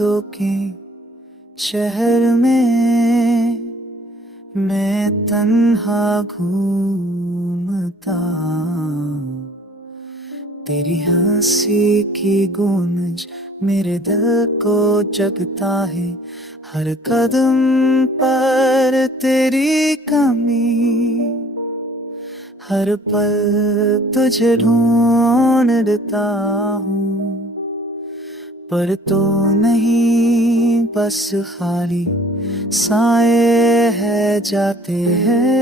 यादों के शहर में मैं तन्हा घूमता, तेरी हंसी की गूंज मेरे दिल को जगता है। हर कदम पर तेरी कमी, हर पल तुझे ढूंढता हूँ, पर तो नहीं बस खाली साए है जाते हैं।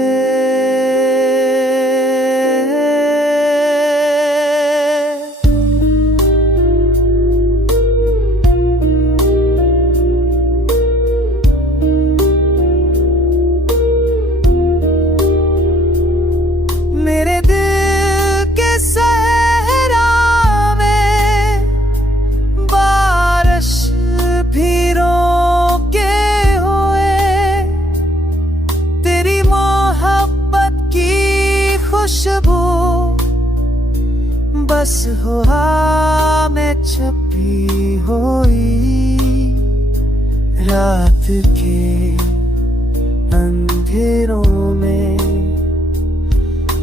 मेरे दिल के सहरा में बारिश भी रोके हुए, तेरी मोहब्बत की खुशबू बस हवा में छपी हुई। रात के अंधेरों में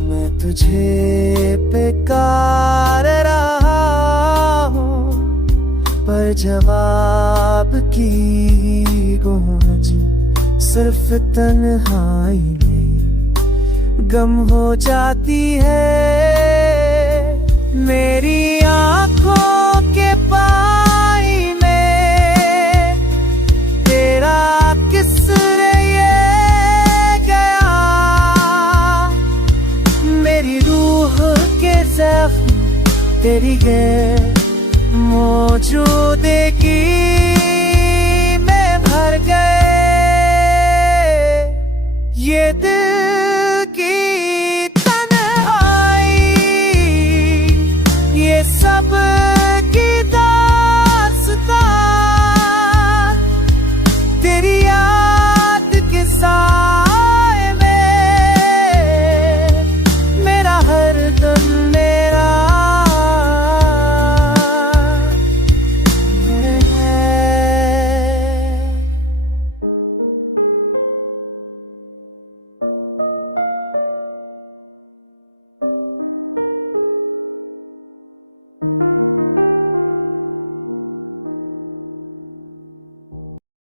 मैं तुझे पुकार रहा हूँ, पर जवाब की गूंज सिर्फ तन्हाई में गम हो जाती है। मेरी आंखों के पानी में तेरा किस्सा ये गया, मेरी रूह के जख्म तेरी गैर मौजूद